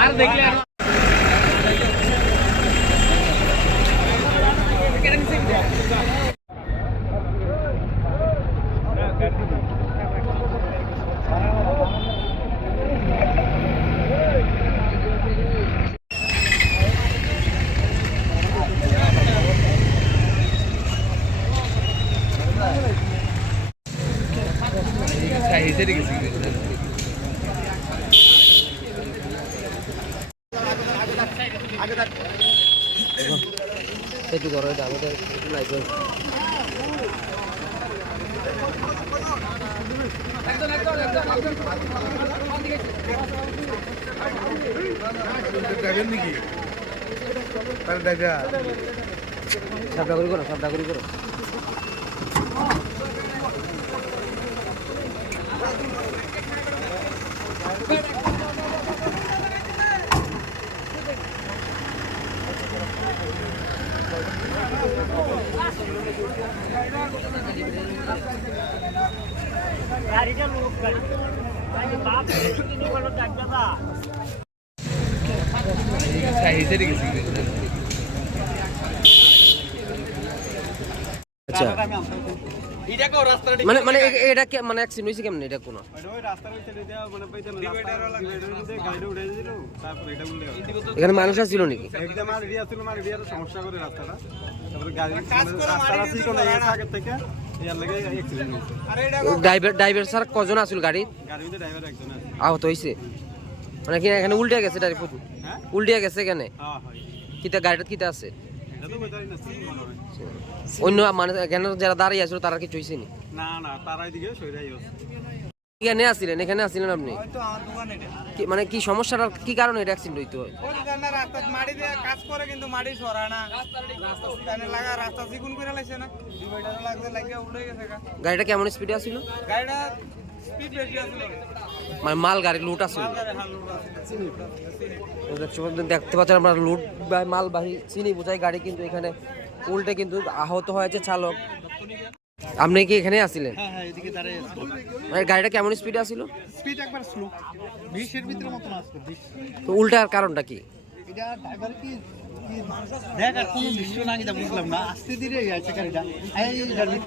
আর দেখলে সেটু করো এটা আমাদের লাইভ নাকি তার দেখা সাবডা করি করো গাড়িটা লোক গাড়ি বাপ কিনে বলো টাকা আচ্ছা মানে মানে এটা কি মানে অ্যাক্সিডেন্ট হইছে কেমনে এটা কোন এখানে মানুষ ছিল নাকি ড্রাইভার স্যার কজন আসল গাড়ি আহত হয়েছে মানে কি এখানে উল্টে গেছে ডাইরেক্ট উল্টে গেছে এখানে কিতা গাড়িটা কিতা আছে অন্য মানে এখানে যারা দাঁড়িয়ে আসলো তারা কিছু হয়েছে এখানে আসছিলেন আপনি মানে কি সমস্যাটা কি কারণে এটা অ্যাক্সিডেন্ট হইতে হয় কাজ করে কিন্তু মাটি সরায় না রাস্তা চিকুন করে লাইছে না গাড়িটা কেমন স্পিডে আসছিল গাড়িটা স্পিড বেশি আছিল মানে মাল গাড়ি লুট আসছিল দেখতে পাচ্ছেন আমরা লুট বা মালবাহী চিনি বোঝাই গাড়ি কিন্তু এখানে উল্টে কিন্তু আহত হয়েছে চালক আপনি কি এখানে আসছিলেন হ্যাঁ এদিকে দাঁড়িয়ে আছি মানে গাড়িটা কেমন স্পিডে আসছিল স্পিড একবার স্লো 20 এর ভিতরে মতন আসছে 20 তো উল্টার কারণটা কি এটা ড্রাইভার কি দেখ আর কোন দৃশ্য না এটা বুঝলাম না আস্তে ধীরে যাচ্ছে গাড়িটা